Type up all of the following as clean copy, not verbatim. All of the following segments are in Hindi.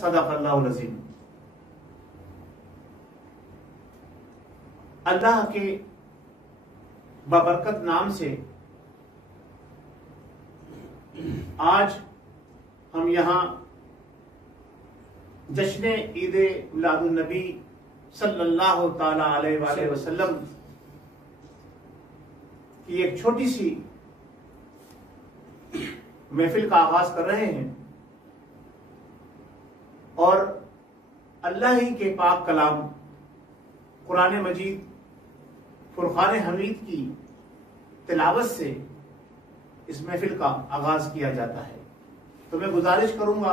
सदक़ल्लाहुल अज़ीम। अल्लाह के बबरकत नाम से आज हम यहाँ जश्न ईद मिलादुन नबी सल्लल्लाहु ताला अलैहि वसल्लम की एक छोटी सी महफिल का आगाज कर रहे हैं और अल्लाह ही के पाक कलाम कुरान मजीद फुरकान हमीद की तिलावत से इस महफिल का आगाज किया जाता है। तो मैं गुजारिश करूंगा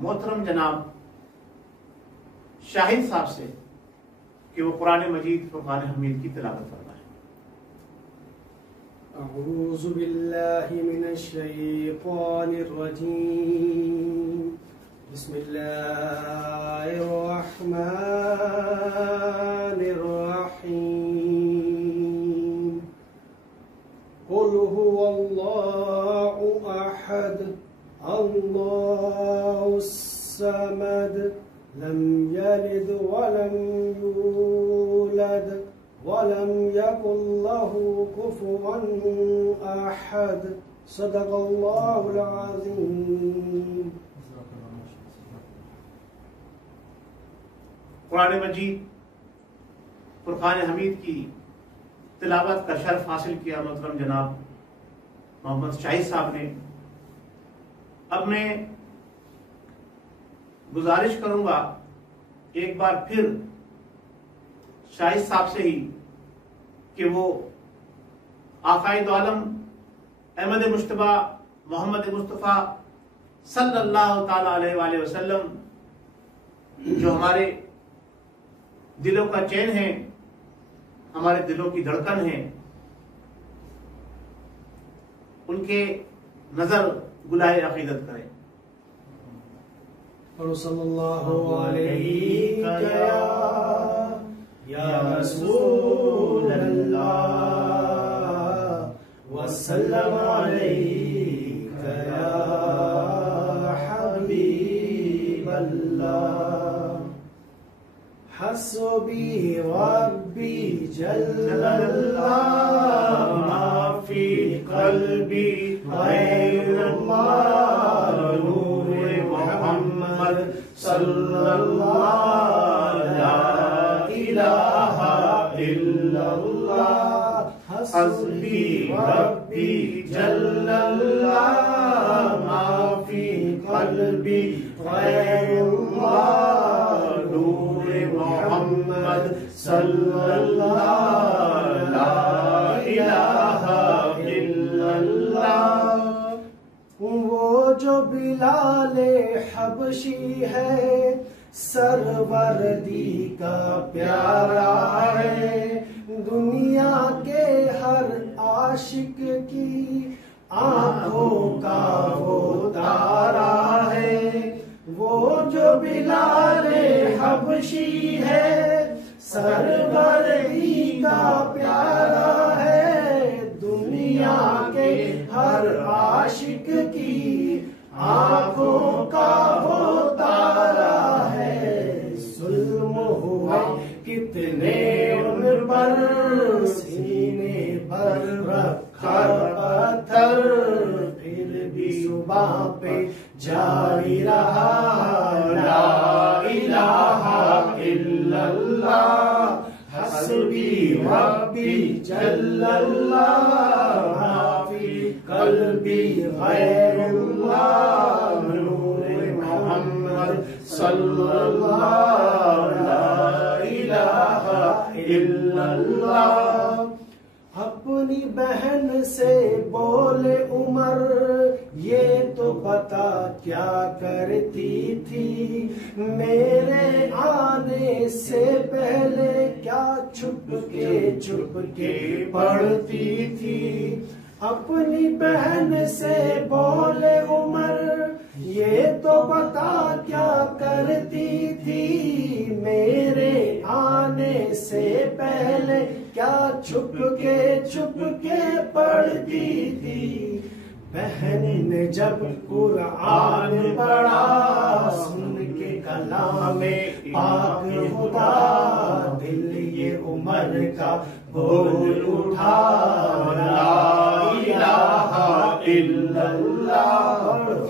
मोहतरम जनाब शाहिद साहब से कि वो कुरान मजीद फुरकान हमीद की तिलावत फरमाएं। अऊज़ु बिल्लाहि मिनश शैतानिर रजीम। बिस्मिल्लाहिर रहमानिर रहीम। कुल हुवल्लाहु अहद अल्लाहुस समद लम यलिद वलम यूलद वलम यकुल लहू कुफुवन अहद। सदक़ल्लाहुल अज़ीम। कुरान मजीद फुरकान हमीद की तिलावत का शर्फ हासिल किया मोहतरम जनाब मोहम्मद शाहिद साहब ने। अब मैं गुजारिश करूंगा एक बार फिर शाहिद साहब से ही कि वो आकाए दो आलम अहमद मुश्तबा मोहम्मद मुस्तफ़ा सल्लल्लाहु ताला अलैहि वसल्लम जो हमारे दिलों का चैन है, हमारे दिलों की धड़कन है, उनके नजर गुलाए अकीदत करें। और सल्लल्लाहु अलैहि या रसूल अल्लाह वसल्लम अलैका या हबीब अल्लाह। हस्बी रब्बी जल्लल्लाह मा फी क़ल्बी गैरुल्लाह नूरे मुहम्मद सल्लल्लाहु ला इलाहा इल्लल्लाह। हस्बी रब्बी जल्लल्लाह मा फी क़ल्बी गैरुल्लाह नूरे मुहम्मद सल्लल्लाहु ला इलाहा इल्लल्लाह। वो जो बिलाले हबशी है सरवरदी का प्यारा है, दुनिया के हर आशिक की आंखों का वो तारा है। वो जो बिलाले हबशी है सरवरदी का प्यारा है, दुनिया के हर आशिक की आंखों का वो तारा है। जुल्म हुआ कितने उन पर, सीने पर रखा पत्थर, फिर भी सुबह पे जारी रहा ला इलाहा इल्लल्लाह। हस्बी रब्बी जल्लल्लाह मा फी क़ल्बी गैरुल्लाह नूरे मुहम्मद सल्लल्लाहु ला इलाहा इल्लल्लाह। अपनी बहन से बोले उमर ये तो बता क्या करती थी, मेरे आने से पहले क्या छुप के पढ़ती थी। अपनी बहन से बोले उमर ये तो बता क्या करती थी, मेरे आने से पहले क्या छुप के पढ़ती थी। बहन ने जब कुरान पढ़ा सुन कलाम पाक खुदा, दिल ये उमर का बोल उठा, ला इलाहा इल्लल्लाह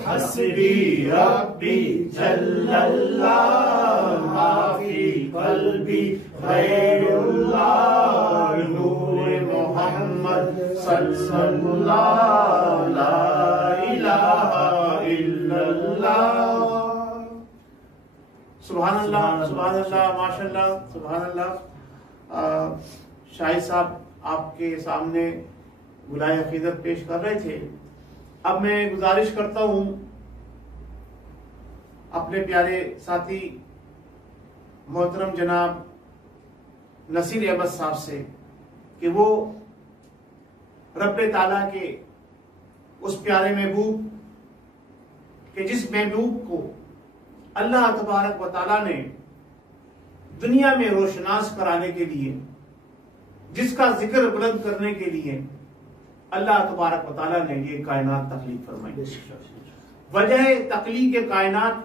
हस्बी रब्बी जल्लल्लाह, माफी कल्बी गैरुल्लाह, नूर मोहम्मद सल्लल्लाह, ला इलाहा इल्लल्लाह। सुभान अल्लाह, सुभान अल्लाह, माशाअल्लाह, सुभान अल्लाह। शाहिद साहब आपके सामने गुलाए अकीदत पेश कर रहे थे। अब मैं गुजारिश करता हूं अपने प्यारे साथी मोहतरम जनाब नसीर अहमद साहब से कि वो रब्बे ताला के उस प्यारे महबूब के जिस महबूब को अल्लाह तबारक व तआला ने दुनिया में रोशनास कराने के लिए, जिसका जिक्र बुलंद करने के लिए अल्लाह तबारक व तआला ने ये कायनात तख्लीक फरमाई। वजह तख्लीक कायनात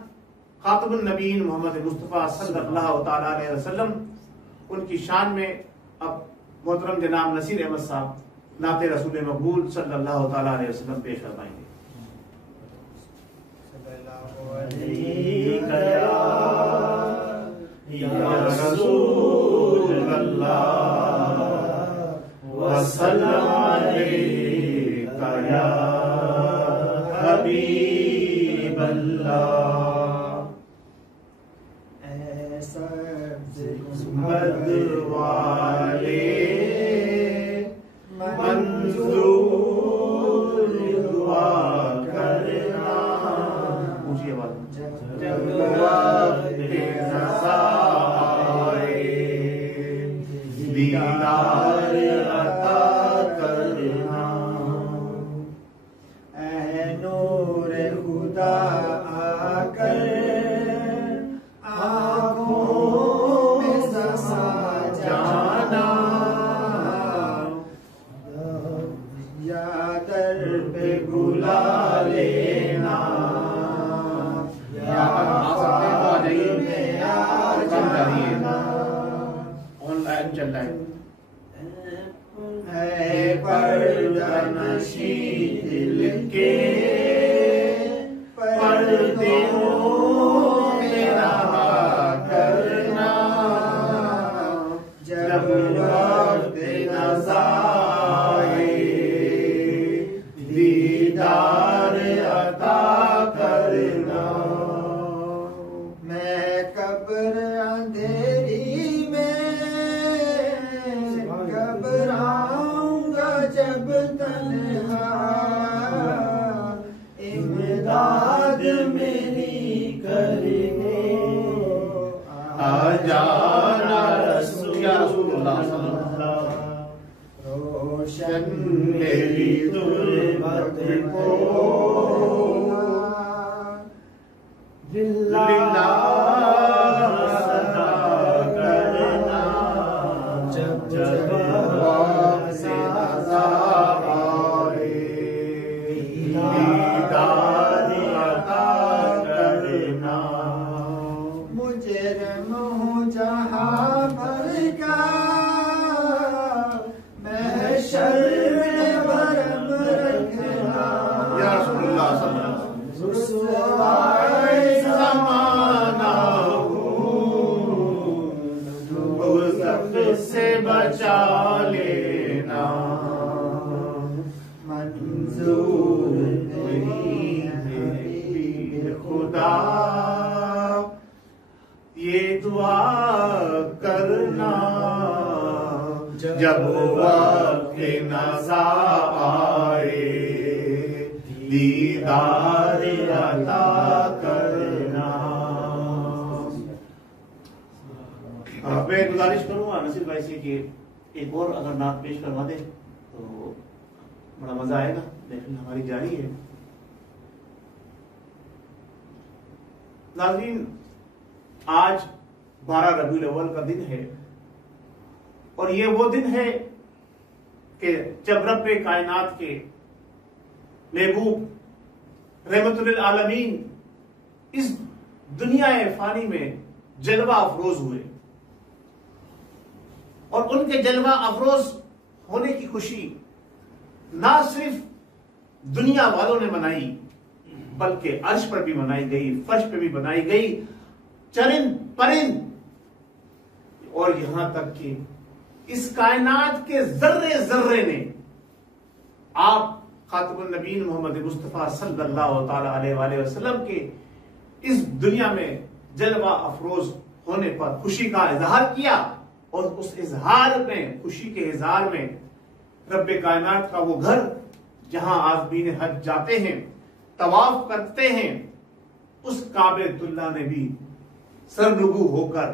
खातमुन नबीयीन मोहम्मद मुस्तफ़ा सल्लल्लाहु तआला अलैहि वसल्लम, उनकी शान में अब मोहतरम जनाब नसीर अहमद साहब नाते रसूल मकबूल सल्लल्लाहु तआला अलैहि वसल्लम पेश फरमाएंगे। या रसूल अल्लाह वसल्लम अलैका या हबीब अल्लाह। ऐसा मद वाले मंजूर दुआ करना, ऊंची आवाज में, जब वक्त नज़ा आए दीदार अता करना। ऐ नूर खुदा आकर आँखों में समा जाना, या दर पे बुला लेना, या ऑनलाइन चल रहा है पर्दा नशी दिल के पर्दे में रहा करना, जब वक्त नज़ा आए दीदार अता करना। मैं कब्र अंधेरी में घबराऊंगा जब तन्हा, इमदाद मेरी करने आ जाना रसूलुल्लाह सल्लल्लाहु, रोशन मेरी तुर्बत को लिल्लाह सदा करना, जब जब से नज़ा आए दीदार अता करना। मुजरिम हूँ जहाँ भर का महशर में भरम रखना, या रसूलुल्लाह सल्लल्लाहु अलैहि वसल्लम ज़माना से बचा लेना, मंजूर नहीं है खुदा ये दुआ करना, जब वक्त नज़ा आए दीदार अता करना। मैं गुजारिश करूंगा नसीर भाई से कि एक और अगर नात पेश करवा दे तो बड़ा मजा आएगा। लेकिन हमारी जारी है। नाज़रीन, आज 12 रबीउल अव्वल का दिन है और ये वो दिन है कि जब रब्बे कायनात के महबूब रहमतुल लिल आलमीन इस दुनिया फानी में जलवा अफरोज हुए और उनके जलवा अफरोज होने की खुशी ना सिर्फ दुनिया वालों ने मनाई बल्कि अर्श पर भी मनाई गई, फर्श पर भी मनाई गई, चरिंद परिंद और यहां तक कि इस कायनात के जर्रे जर्रे ने आप खातमुन नबीन मोहम्मद मुस्तफा सल्लल्लाहु ताला अलैहि वसल्लम के इस दुनिया में जलवा अफरोज होने पर खुशी का इजहार किया और उस इजहार में, खुशी के इजहार में रब्बे कायनात का वो घर जहां आज़मीन हज जाते हैं, तवाफ करते हैं, उस काबेतुल्लाह ने भी सरनुगू होकर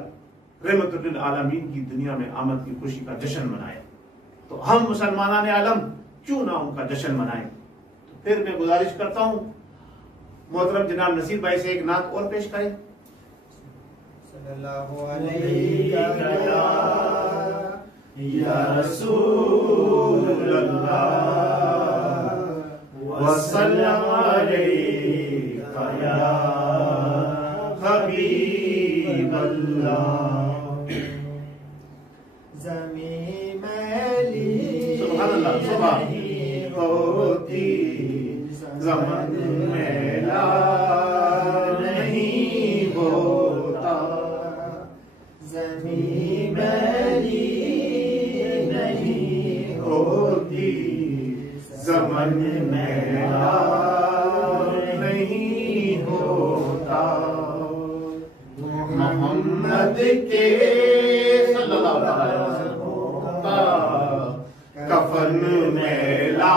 रहमतुल आलमीन की दुनिया में आमद की खुशी का जश्न मनाया। तो हम मुसलमान आलम क्यों ना उनका जश्न मनाएं। तो फिर मैं गुजारिश करता हूं मोहतरम जनाब नसीर भाई से एक नात और पेश करें। सल्लल्लाहु अलैहि या रसूलल्लाह व सल्लल्लाहु अलैका या हबीबल्लाह। ज़मीं मैली सुभानअल्लाह, सुभान होती ज़मन मैला नहीं होता। ज़मीं मैली नहीं होती ज़मन मैला नहीं होता। मोहम्मद के सल्लल्लाहु अलैहि वसल्लम का कफन मैला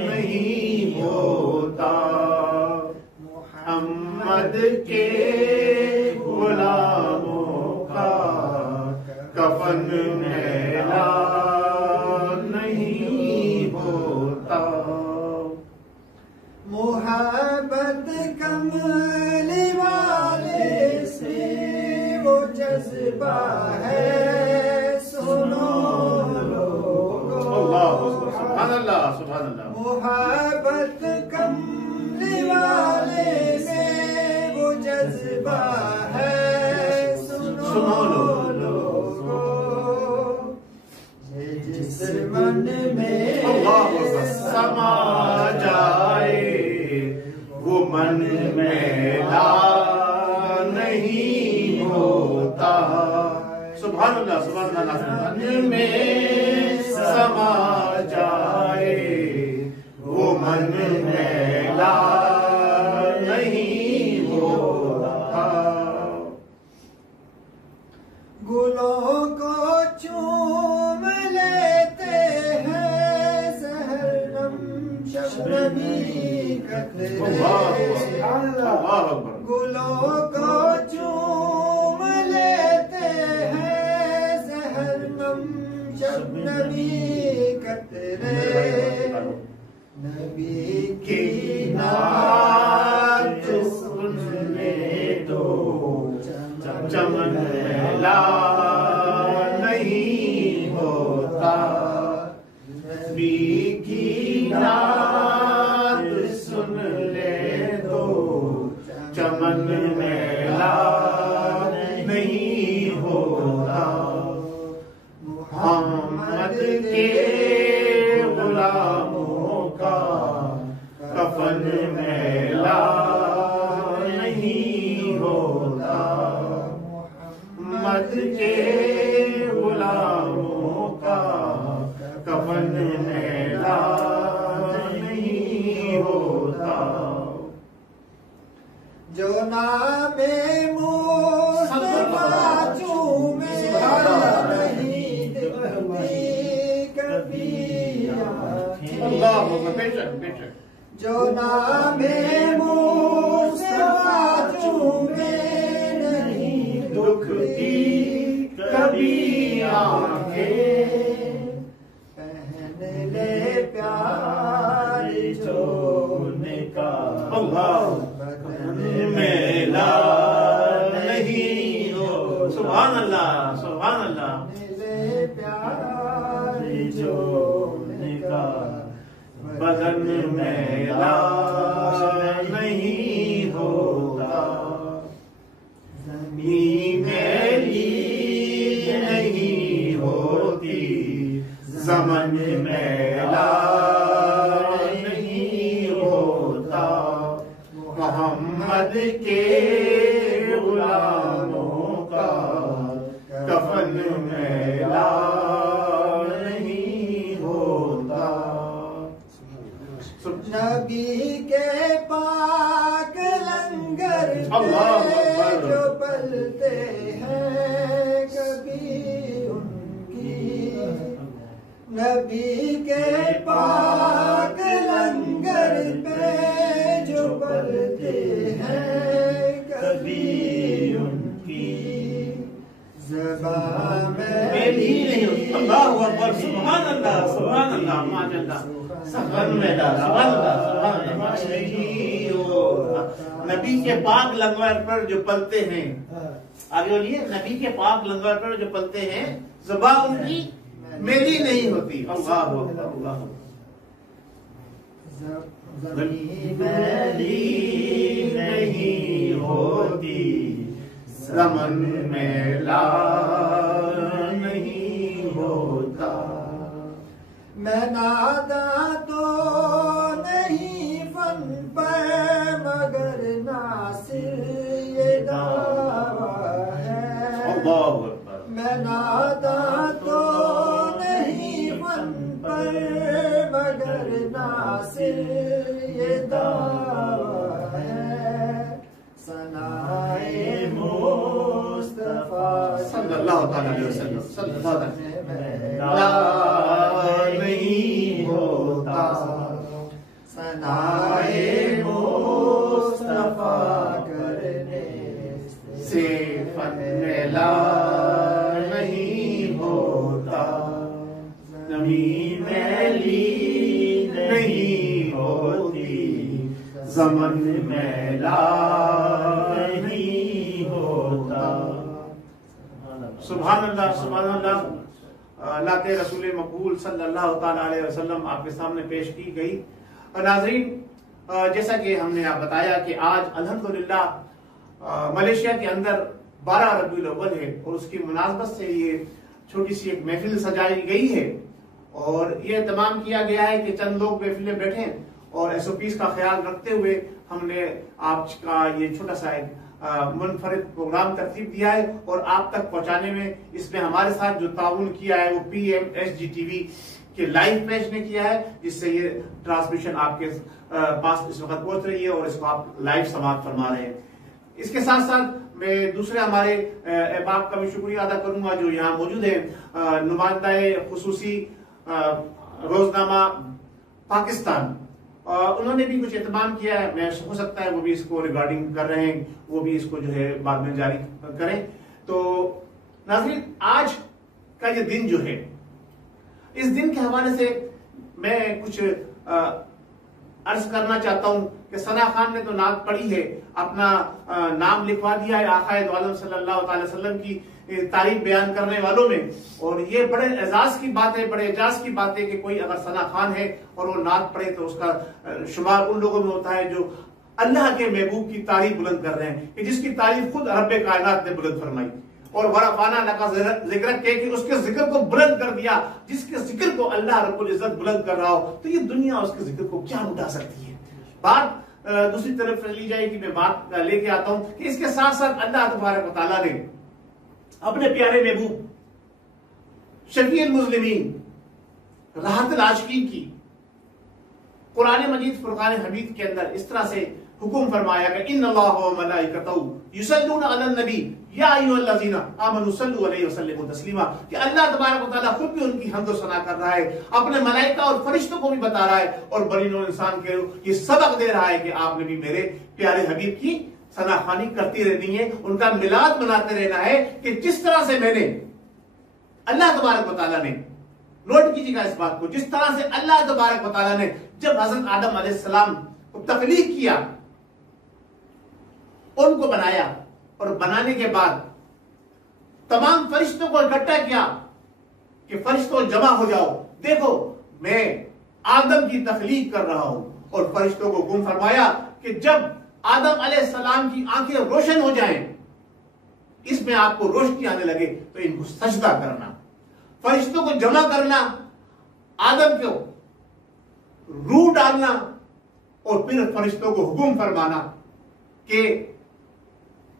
नहीं होता। मोहम्मद के गुलामों का कफन मैला नहीं होता। मोहब्बत कमली वाले से वो जज्बा है, सुनो सुभानअल्लाह, सुभानअल्लाह। मोहब्बत कमली वाले से वो जज्बा है, सुनो लोगो। जिस मन में समा जाए वो मन मैला नहीं होता। सुभानअल्लाह, सुभानअल्लाह। मन में समा जाए वो मन मैला नहीं होता। गुलों को चूम लेते हैं सहरम शबनमी कतरे। गुलों को चूम लेते हैं सहरम शबनमी कतरे। नबी की नात सुन ले तो चमन मैला नहीं होता। नबी की नात सुन ले तो चमन मैला नहीं होता। मोहम्मद के गुलामों का कफन मैला नहीं होता। मोहम्मद के गुलामों का कफन मैला नहीं होता। जो नामे मुस्तफा चूमे नहीं दिखती कभी आँखें। बेशक बेशक। जो नामे मुस्तफा चूमे नहीं दुखती कभी आंखें। पहन ले प्यार जो निकाह बदन मेला नहीं हो। सुभान अल्लाह, सुभान अल्लाह। ले प्यार जो निकाह बदन मेला नहीं होता। चमन मैला नहीं होता, मोहम्मद के गुलामों का कफन मैला नहीं होता। नबी के पाक लंगर पे जो पलते हैं कभी उनकी, नबी के पाक लंगर पे जो पलते हैं कभी उनकी, ज़बान मेरी नहीं होती। अल्लाहु अकबर, सुभान अल्लाह, सुभान अल्लाह, माशाअल्लाह, सुभान अल्लाह, सुभान अल्लाह, नहीं होता। नबी के पाक लंगर पर जो पलते हैं, आगे बोलिए, नबी के पाक लंगर पर जो पलते हैं, ज़बान उनकी मेरी नहीं होती। अल्लाहु अकबर, अल्लाहु ज़मीन मैली नहीं होती, ज़मन मैला नहीं होता। मैं नादा तो नहीं फन पर मगर नासिर ये दावा है। अल्लाहु अकबर। मैं नादा तो नहीं फन पर मगर नासिर ये दावा है। सनाए मुस्तफा सल्लल्लाहु अलैहि वसल्लम, सल्लल्लाहु अलैहि नहीं होता, सनाए मुस्तफा करने से फन मैला नहीं होता। ज़मीन मैली नहीं होती, ज़मन मैला नहीं होता। सुभान अल्लाह, सुभान अल्लाह। लाते रसूल मकबूल सल्लल्लाहु ताला अलैहि वसल्लम आपके सामने पेश की गई। नाज़रीन, जैसा कि हमने आप बताया कि आज अल्हम्दुलिल्लाह मलेशिया के अंदर 12 रबीउल अव्वल है और उसकी मुनासबत से ये छोटी सी एक महफिल सजाई गई है और ये तमाम किया गया है कि चंद लोग महफिल में बैठें और SOPs का ख्याल रखते हुए हमने आपका ये छोटा सा एक मुनफरिद प्रोग्राम तरतीब दिया है और आप तक पहुंचाने में इसमें हमारे साथ जो ताउन किया है वो PMSG TV के लाइव पेज ने किया है, जिससे ये ट्रांसमिशन आपके पास इस वक्त पहुंच रही है और इसको आप लाइव समाप्त फरमा रहे हैं। इसके साथ साथ मैं दूसरे हमारे अहबाब का भी शुक्रिया अदा करूंगा जो यहाँ मौजूद है। नुमाइंदा खुसूसी रोजनामा पाकिस्तान, उन्होंने भी कुछ एहतमाम किया है। मैं हो सकता है वो भी इसको रिगार्डिंग कर रहे हैं, वो भी इसको जो है बाद में जारी करें। तो नाज़रीन, आज का ये दिन जो है, इस दिन के हवाले से मैं कुछ अर्ज करना चाहता हूं कि सना खान ने तो नात पढ़ी है, अपना नाम लिखवा दिया है आकाए दो आलम सल्लल्लाहु अलैहि वसल्लम की तारीफ बयान करने वालों में, और ये बड़े एजाज की बात है, बड़े एजाज की बात है कि कोई अगर सना खान है और वो नात पढ़े तो उसका शुमार उन लोगों में होता है जो अल्लाह के महबूब की तारीफ बुलंद कर रहे हैं, कि जिसकी तारीफ खुद रब्बे कायनात ने बुलंद फरमाई और वरफाना लका जिक्र के कि उसके जिक्र को बुलंद कर दिया। जिसके जिक्र को अल्लाह रब्बुल इज्जत बुलंद कर रहा हो तो ये दुनिया उसके जिक्र को क्या उठा सकती है। बात दूसरी तरफ ली जाएगी, मैं बात लेके आता हूं कि इसके साथ साथ अल्लाह तबारक व तआला ने अपने प्यारे महबूब शफीउल मुज़लिमीन राहतुल आशिकीन की कुरान मजीद फुरकान हमीद के अंदर इस तरह से हुक्म फरमाया कि इन्नल्लाह व मलाइकतहू युसल्लूना अलन नबी या अय्युहल्लज़ीना आमनू सल्लु अलैहि वसल्लिमू तस्लीमा, कि अल्लाह तबारक व तआला खुद भी उनकी हम्द व सना कर रहा है, अपने मलाइका और फरिश्तों को भी बता रहा है और बरीनो इंसान के ये सबक दे रहा है कि आपने भी मेरे प्यारे हबीब की सनाखानी करती रहनी है, उनका मिलाद मनाते रहना है। कि जिस तरह से मैंने अल्लाह तबारक व तआला ने, नोट कीजिएगा इस बात को, जिस तरह से अल्लाह तबारक व तआला ने जब हजरत आदम अलैहिस्सलाम को तख्लीक किया, उनको बनाया और बनाने के बाद तमाम फरिश्तों को इकट्ठा किया कि फरिश्तों जमा हो जाओ, देखो मैं आदम की तख्लीक कर रहा हूं, और फरिश्तों को हुक्म फरमाया कि जब आदम अलैहिस्सलाम की आंखें रोशन हो जाएं, इसमें आपको रोशनी आने लगे तो इनको सजदा करना, फरिश्तों को जमा करना आदम को रूह डालना और फिर फरिश्तों को हुक्म फरमाना कि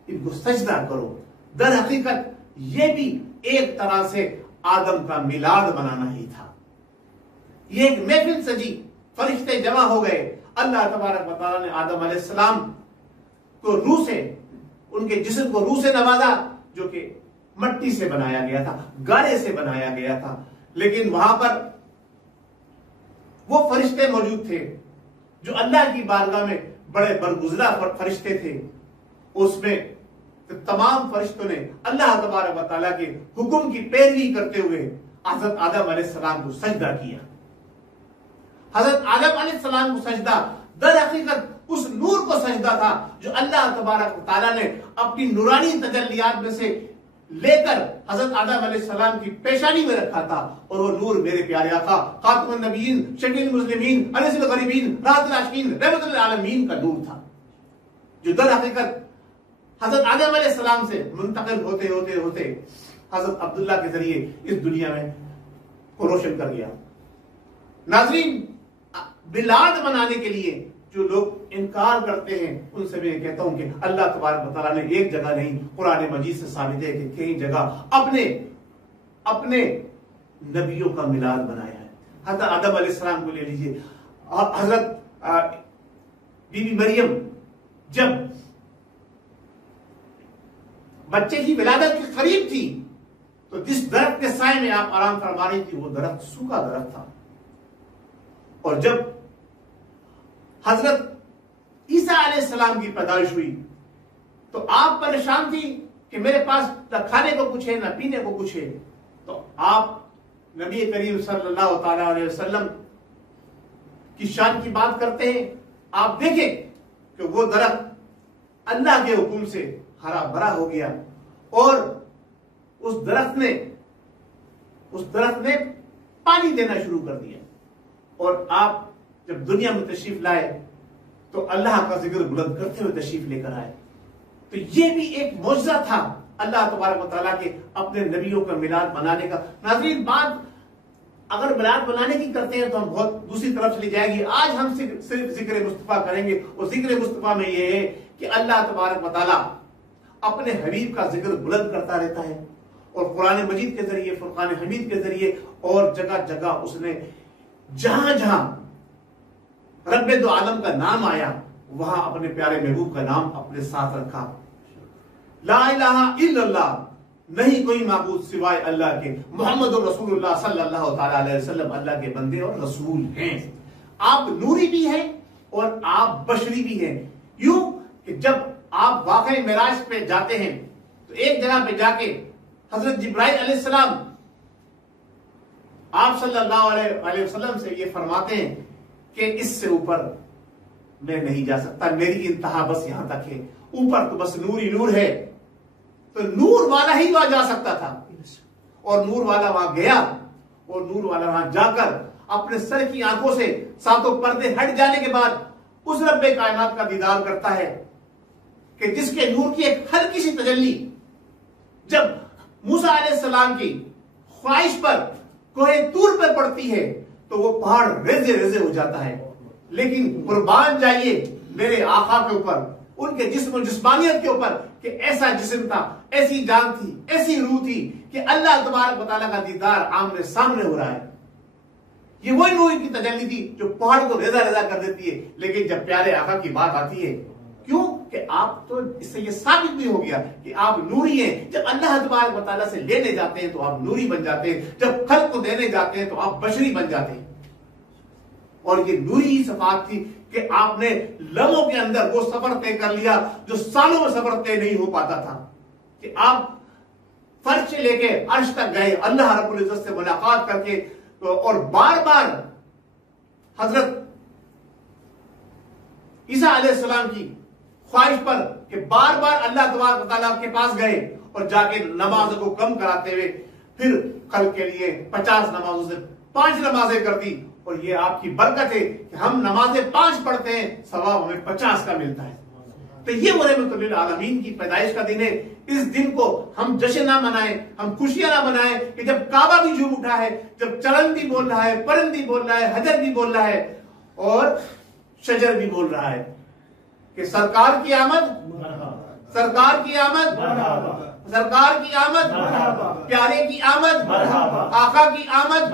इनको सजदा करो, दर हकीकत ये भी एक तरह से आदम का मिलाद बनाना ही था। ये एक महफिल सजी, फरिश्ते जमा हो गए, अल्लाह तबारक व तआला ने आदम अलैहिस्सलाम को रूह से, उनके जिस्म को रूह से नवाजा, जो कि मट्टी से बनाया गया था, गारे से बनाया गया था। लेकिन वहां पर वो फरिश्ते मौजूद थे जो अल्लाह की बारगाह में बड़े बरगुजरा फरिश्ते थे। उसमें तो तमाम फरिश्तों ने अल्लाह तबारक व तआला के हुक्म की पैरवी करते हुए हजरत आदम अलैहिस्सलाम को सजदा किया। हजरत आदम अलैहिस्सलाम को सजदा दर हकीकत उस नूर को सजदा था जो अल्लाह तबारक व तआला ने अपनी नूरानी तजल्लियात में से लेकर हजरत आदम अलैहिस्सलाम की पेशानी में रखा था। और वो नूर मेरे प्यारे आका खातमुन नबीयीन, शफीउल मुस्लिमीन, अनीसुल गरीबीन, रहमतुल आशिकीन, रहमतुल आलमीन का नूर था, जो दर हकीकत हजरत आदम अलैहिस्सलाम से मुंतकिल होते होते होते हजरत अब्दुल्लाह के जरिए इस दुनिया में को रोशन कर गया। नाज़रीन, मिलाद मनाने के लिए जो लोग इनकार करते हैं उनसे मैं कहता हूं कि अल्लाह तबारक व तआला ने एक जगह नहीं, कुरान मजीद से साबित है कि कई जगह अपने अपने नबियों का मिलाद बनाया है। हजरत आदम अलैहिस्सलाम को ले लीजिए, हजरत बीबी मरियम जब बच्चे की विलादत के करीब थी तो जिस दरख्त के साए में आप आराम फरमा रही थी वो दरख्त सूखा दरख्त था। और जब हजरत ईसा अलैहिस्सलाम की पैदाइश हुई तो आप परेशान थी कि मेरे पास न खाने को कुछ है न पीने को कुछ है। तो आप नबी करीम सल्लल्लाहु ताला अलैहि वसल्लम की शान की बात करते हैं। आप देखें कि वो दरख्त अल्लाह के हुक्म से हरा भरा हो गया और उस दरख्त ने पानी देना शुरू कर दिया। और आप जब दुनिया में तशरीफ लाए तो अल्लाह का जिक्र बुलंद करते हुए तशरीफ लेकर आए। तो ये भी एक मौजज़ा था अल्लाह तबारक व तआला के अपने नबियों का मिलाद बनाने का। नाज़रीन, बात अगर मिलाद बनाने की करते हैं तो हम बहुत दूसरी तरफ चली जाएगी। आज हम सिर्फ जिक्र मुस्तफा करेंगे और जिक्र मुस्तफा में यह है कि अल्लाह तबारक व तआला अपने हबीब का जिक्र बुलंद करता रहता है और कुरान मजीद के जरिए, फुरकान हमीद के जरिए और जगह जगह उसने जहां जहां रब्बे दो आलम का नाम आया वहां अपने प्यारे महबूब का नाम अपने साथ रखा। ला इलाहा इल्लल्लाह, नहीं कोई माबूद सिवाय अल्लाह के, मोहम्मद रसूलुल्लाह सल्लल्लाहु ताला अलैहि वसल्लम अल्लाह के बंदे और रसूल हैं। आप नूरी भी हैं और आप बशरी भी हैं। यूं कि जब आप वाकई मिराज पे जाते हैं तो एक जगह पे जाके हजरत जिब्राइल अलैहिस्सलाम आप सल्लल्लाहु अलैहि वसल्लम से ये फरमाते हैं कि इससे ऊपर मैं नहीं जा सकता, मेरी इंतहा बस यहां तक है, ऊपर तो बस नूर ही नूर है। तो नूर वाला ही वहां जा सकता था और नूर वाला वहां गया और नूर वाला वहां जाकर अपने सर की आंखों से सातों पर्दे हट जाने के बाद उस रब्बे कायनात का दीदार करता है कि जिसके नूर की एक हल्की सी तजल्ली जब मूसा अलैहिस्सलाम की ख्वाहिश पर कोहे तूर पर पड़ती है तो वो पहाड़ रेजे रेजे हो जाता है। लेकिन कुर्बान जाइए मेरे आका के ऊपर, उनके जिस्म जिस्मानियत के ऊपर कि ऐसा जिस्म था, ऐसी जान थी, ऐसी रूह थी कि अल्लाह तबारक व तआला का दीदार आमने सामने हो रहा है। ये वही रूह की तजल्ली थी जो पहाड़ को रेजा रेजा कर देती है। लेकिन जब प्यारे आका की बात आती है, क्यों कि आप तो इससे ये साबित भी हो गया कि आप नूरी हैं। जब अल्लाह तबारक व तआला से लेने जाते हैं तो आप नूरी बन जाते हैं, जब खल्क को देने जाते हैं तो आप बशरी बन जाते हैं। और ये नूरी ही सफात थी कि आपने लम्हों के अंदर वो सफर तय कर लिया जो सालों में सफर तय नहीं हो पाता था, कि आप फर्श से लेके अर्श तक गए अल्लाह रब्बुल इज्जत से मुलाकात करके, और बार बार हजरत ईसा अलैहिस्सलाम की ख्वाहिश पर कि बार बार अल्लाह तबारक व तआला के पास गए और जाके नमाज को कम कराते हुए फिर कल के लिए 50 नमाजों से 5 नमाजें कर दी। और ये आपकी बरकत है कि हम नमाजें 5 पढ़ते हैं, सवाब हमें 50 का मिलता है। तो ये वो रहमतुल आलमीन की पैदाइश का दिन है। इस दिन को हम जश्न ना मनाएं, हम खुशियां ना मनाएं कि जब काबा भी झूम उठा है, जब चरण भी बोल रहा है, परन भी बोल रहा है, हजर भी बोल रहा है और शजर भी बोल रहा है कि सरकार की आमद, सरकार की आमद, सरकार की आमद, प्यारे की आमद, आका की आमद,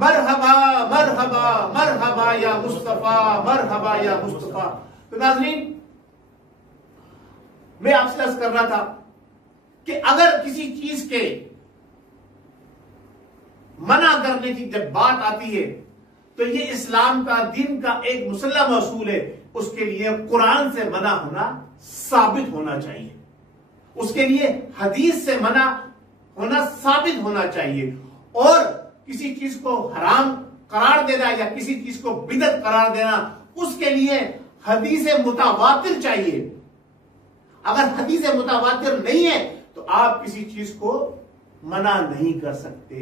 मरहबा मरहबा मरहबा या मुस्तफा, मरहबा या मुस्तफा। तो नाज़रीन, मैं आपसे अर्ज कर रहा था कि अगर किसी चीज के मना करने की जब बात आती है तो ये इस्लाम का, दिन का एक मुसल्लम असूल है, उसके लिए कुरान से मना होना साबित होना चाहिए, उसके लिए हदीस से मना होना साबित होना चाहिए। और किसी चीज को हराम करार देना या किसी चीज को बिदअत करार देना, उसके लिए हदीस मुतावातिर चाहिए। अगर हदीस मुतावातिर नहीं है तो आप किसी चीज को मना नहीं कर सकते।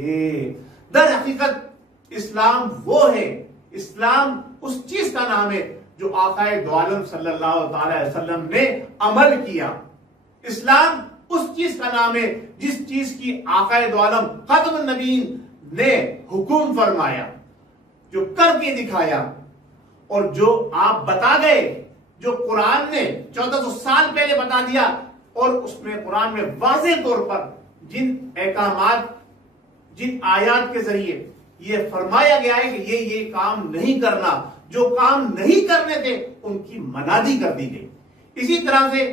दर हकीकत इस्लाम वो है, इस्लाम उस चीज का नाम है जो आकाए दो आलम सल्लल्लाहु अलैहि वसल्लम ने अमल किया। इस्लाम उस चीज का नाम है जिस चीज की आकाए दो आलम खातमुन नबीयीन ने हुक्म फरमाया, जो करके दिखाया और जो आप बता गए, जो कुरान ने 1400 साल पहले बता दिया। और उसमें कुरान में वाज़ेह तौर पर जिन अहकामात, जिन आयात के जरिए ये फरमाया गया है कि ये काम नहीं करना, जो काम नहीं करने थे उनकी मनादी कर दी गई। इसी तरह से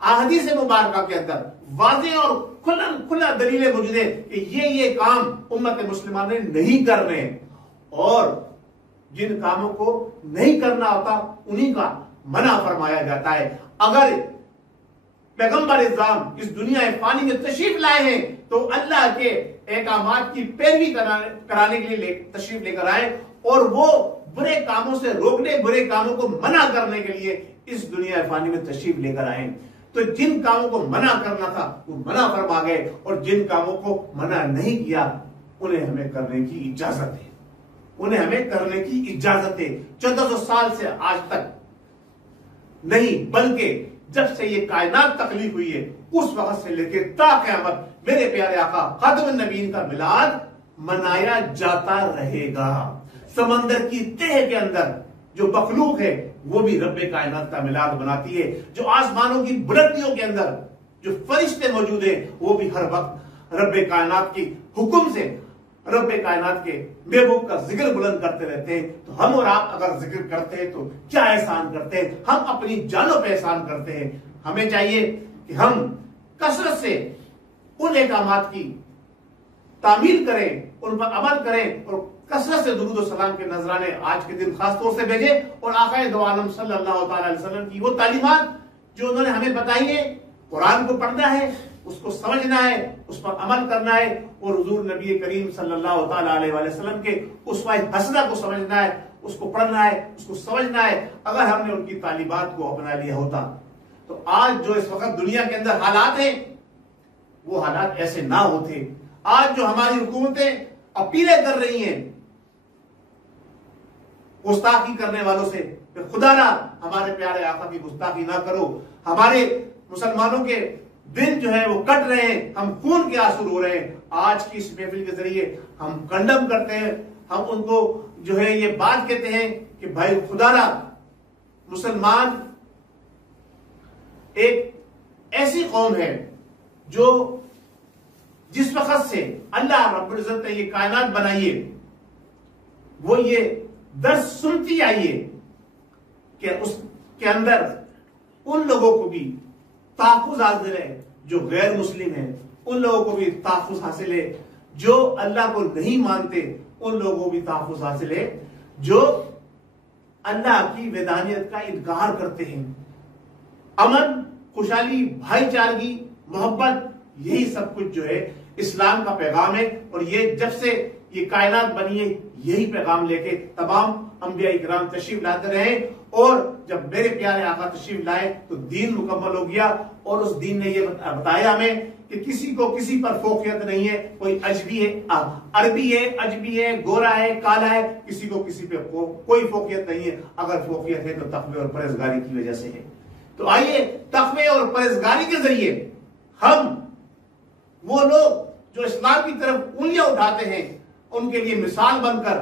अहादीस मुबारका के अंदर वाज़ेह और खुला दलीलें मौजूद है कि ये काम उम्मत मुस्लिमा ने नहीं करने, और जिन कामों को नहीं करना होता उन्हीं का मना फरमाया जाता है। अगर पैगंबर इस्लाम इस दुनिया फानी में तशरीफ लाए हैं तो अल्लाह के अहकामात की पैरवी कराने के लिए तशरीफ लेकर आए, और वो बुरे कामों से रोकने, बुरे कामों को मना करने के लिए इस दुनिया फानी में तशरीफ लेकर आए। तो जिन कामों को मना करना था वो मना फरमा गए, और जिन कामों को मना नहीं किया उन्हें हमें करने की इजाजत है, उन्हें हमें करने की इजाजत है। 1400 साल से आज तक नहीं, बल्कि जब से ये कायनात तख्लीक हुई है उस वक्त से लेकर ता क़यामत मेरे प्यारे आका खातमुन नबीयीन का मिलाद मनाया जाता रहेगा। समंदर की तह के अंदर जो मखलूक है वो भी रब्बे कायनात का मिलाद मनाती है। जो आसमानों की बुलंदियों के अंदर जो फरिश्ते मौजूद हैं वो भी हर वक्त रब्बे कायनात की हुक्म से रब्बे कायनात के महबूब का जिक्र बुलंद करते रहते हैं। तो हम और आप अगर जिक्र करते हैं तो क्या एहसान करते हैं, हम अपनी जानों पे एहसान करते हैं। हमें चाहिए कि हम कसरत से उन अहकामात की तामील करें, उन पर अमल करें, और कसरत से दुरूद और सलाम के नजराने आज के दिन खास तौर से भेजें। और आकाए दो आलम सल्लल्लाहु अलैहि वसल्लम की वो तालीमात जो उन्होंने हमें बताई है, कुरान को पढ़ना है, उसको समझना है, उस पर अमल करना है, और हुजूर नबी करीम सल्लल्लाहु अलैहि वसल्लम के उस्वा हसना को समझना है, उसको पढ़ना है, उसको समझना है। अगर हमने उनकी तालीमात को अपना लिया होता तो आज जो इस वक्त दुनिया के अंदर हालात हैं वो हालात ऐसे ना होते। आज जो हमारी हुकूमतें अपीलें कर रही हैं गुस्ताखी करने वालों से, खुदा ना हमारे प्यारे आका की गुस्ताखी ना करो। हमारे मुसलमानों के दिन जो है वो कट रहे हैं, हम खून के आंसू रो रहे हैं। आज की इस महफिल के जरिए हम कंडम करते हैं, हम उनको जो है ये बात कहते हैं कि भाई खुदारा मुसलमान एक ऐसी कौम है जो जिस वक्त से अल्लाह रब्बुल इज्जत ने ये कायनात बनाई है वो ये दर्द सुनती आई है कि उसके अंदर उन लोगों को भी ताफ़ुज़ हासिल है जो गैर मुस्लिम है, उन लोगों को भी ताफ़ुज़ हासिल है जो अल्लाह को नहीं मानते, उन लोगों को भी ताफ़ुज़ हासिल है जो अल्लाह की वैदानियत का इनकार करते हैं। अमन, खुशहाली, भाईचारगी, मोहब्बत, यही सब कुछ जो है इस्लाम का पैगाम है। और ये जब से ये कायनात बनी है यही पैगाम लेके तमाम अंबिया इकराम तशरीफ लाते रहे, और जब मेरे प्यारे आका तशरीफ लाए तो दीन मुकम्मल हो गया। और उस दीन ने ये बताया हमें कि किसी को किसी पर फोकियत नहीं है, कोई अजबी है, अरबी है, अजबी है, गोरा है, काला है, किसी को किसी पे कोई फोकियत नहीं है। अगर फोकियत है तो तक़वा और परहेज़गारी की वजह से है। तो आइए तकवे और परहेजगारी के जरिए हम वो लोग जो इस्लाम की तरफ उंगलियां उठाते हैं उनके लिए मिसाल बनकर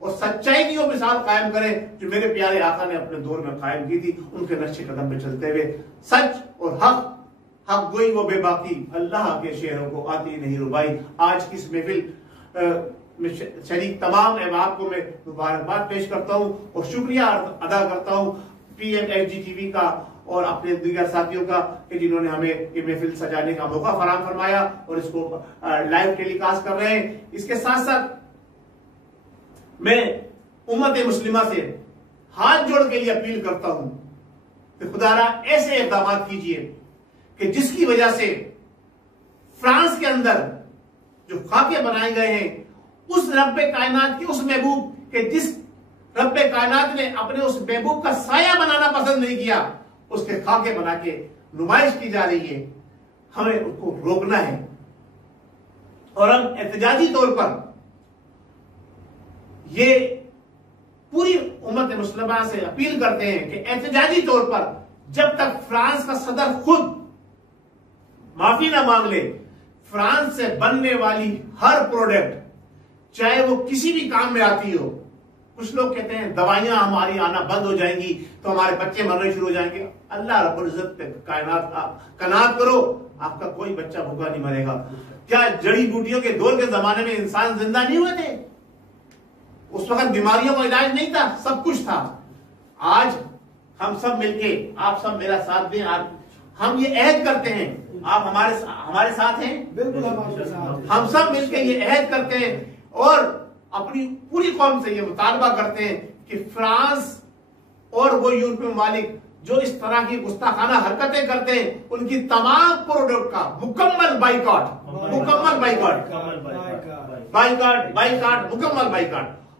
और सच्चाई की वो मिसाल कायम करें जो मेरे प्यारे आका ने अपने दौर में कायम की थी, उनके नक्शे कदम पे चलते हुए सच और हक गोई वो बेबाकी अल्लाह के शेरों को आती नहीं रुबाई। आज की इस महफिल में शरीक तमाम अहबाब को मैं मुबारकबाद पेश करता हूँ और शुक्रिया अदा करता हूँ PMHG TV का और अपने दीगर साथियों का कि जिन्होंने हमें ये महफिल सजाने का मौका फराहम फरमाया और इसको लाइव टेलीकास्ट कर रहे हैं। इसके साथ साथ मैं उम्मत मुस्लिमा से हाथ जोड़ के लिए अपील करता हूं कि खुदारा ऐसे इक़दाम कीजिए कि जिसकी वजह से फ्रांस के अंदर जो खाके बनाए गए हैं उस रब्बे कायनात के उस महबूब के जिस रब्बे कायनात ने अपने उस महबूब का साया बनाना पसंद नहीं किया, उसके खाके बना के नुमाइश की जा रही है। हमें उसको रोकना है और हम एहतजाजी तौर पर ये पूरी उम्मत मुस्लिमा से अपील करते हैं कि एहतजाजी तौर पर जब तक फ्रांस का सदर खुद माफी ना मांग ले, फ्रांस से बनने वाली हर प्रोडक्ट चाहे वो किसी भी काम में आती हो, कुछ लोग कहते हैं दवाइयां हमारी आना बंद हो जाएंगी तो हमारे बच्चे मरने शुरू हो जाएंगे। अल्लाह रब्बुल इज्जत पे कनात करो, आपका कोई बच्चा भूखा नहीं मरेगा। क्या जड़ी बूटियों के दौर के जमाने में इंसान जिंदा नहीं हुए थे? उस वक्त बीमारियों का इलाज नहीं था, सब कुछ था। आज हम सब मिलके, आप सब मेरा साथ दें, हम ये अहद करते हैं, आप हमारे साथ हैं, बिल्कुल हमारे साथ। हम सब मिलके ये अहद करते हैं और अपनी पूरी कौम से ये मुतालबा करते हैं कि फ्रांस और वो यूरोपीय ममालिक जो इस तरह की गुस्ताखाना हरकतें करते हैं उनकी तमाम प्रोडक्ट का मुकम्मल बाइकाट।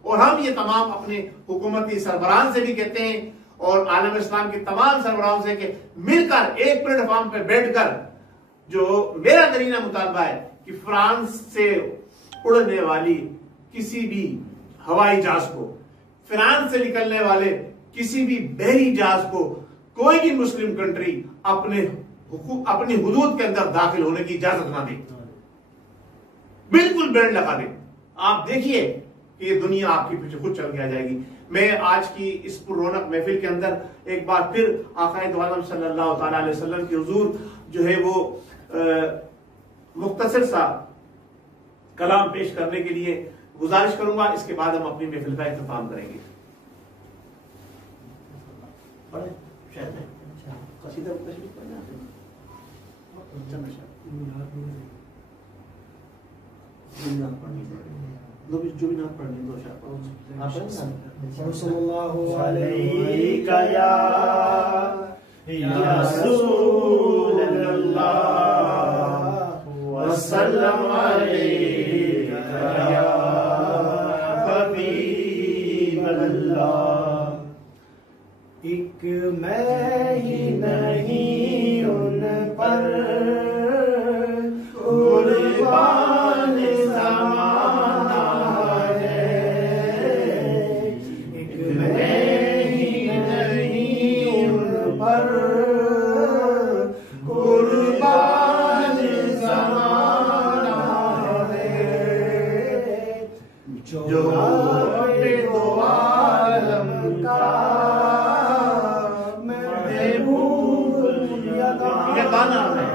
और हम ये तमाम अपने हुकूमती सरबराहान से भी कहते हैं और आलम इस्लाम के तमाम सरबराहों से कि मिलकर एक प्लेटफॉर्म पे बैठकर जो मेरा दरीना मुतालबा है कि फ्रांस से उड़ने वाली किसी भी हवाई जहाज को, फ्रांस से निकलने वाले किसी भी बहरी जहाज को कोई भी मुस्लिम कंट्री अपनी हुदूद के अंदर दाखिल होने की इजाजत ना दे, बिल्कुल बैन लगा दे। आप देखिए कि ये दुनिया आपके पीछे खुद चल के आ जाएगी। मैं आज की इस पुररौनक महफिल के अंदर एक बार फिर आक़ाए दो आलम सल्लल्लाहु तआला अलैहि वसल्लम के हुजूर जो है वो मुख्तसर सा कलाम पेश करने के लिए गुजारिश करूंगा। इसके बाद हम अपनी महफिल का इख्तिताम करेंगे। जो भी नाम पढ़नी दो सल्लल्लाहु अलैहि या रसूल अल्लाह वसल्लम अलैका या हबीब अल्लाह। एक मैं ही नहीं उन पर कुर्बान ज़माना है, एक मैं ही नहीं उन पर कुर्बान ज़माना है, जो रब्बे दो आलम का गाना है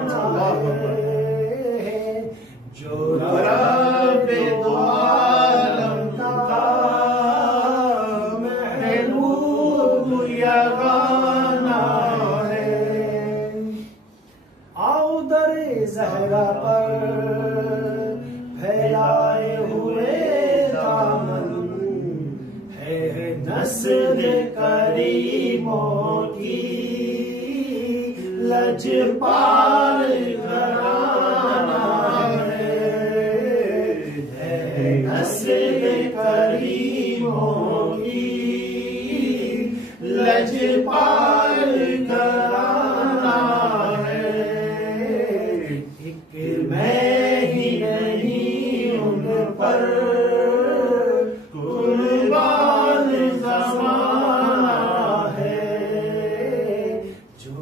जो रब्बे दो आलम का महबूब या गाना है। आओ दरे ज़हरा पर फैलाए हुए दामन है नस्ल करीमों की लजपाल घराना है नस्ल करीमों की लजपाल घराना है। एक मैं ही नहीं उन पर कुर्बान ज़माना है, जो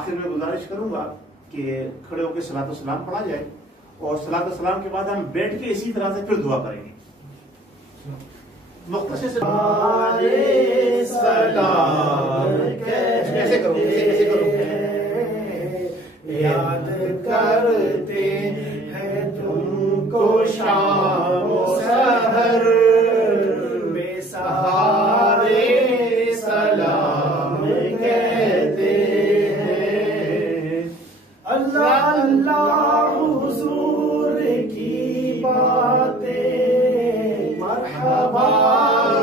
आखिर में गुजारिश करूंगा कि खड़े होकर सलातो सलाम पढ़ा जाए और सलातो सलाम के बाद हम बैठ के इसी तरह से फिर दुआ करेंगे। मुख्तसर से कैसे करो, कैसे करो, याद करते हैं तुमको शाम सहर, बेसहारे सलाम कहते हैं। अल्लाह अल्लाह हुजूर की बातें, मरहबा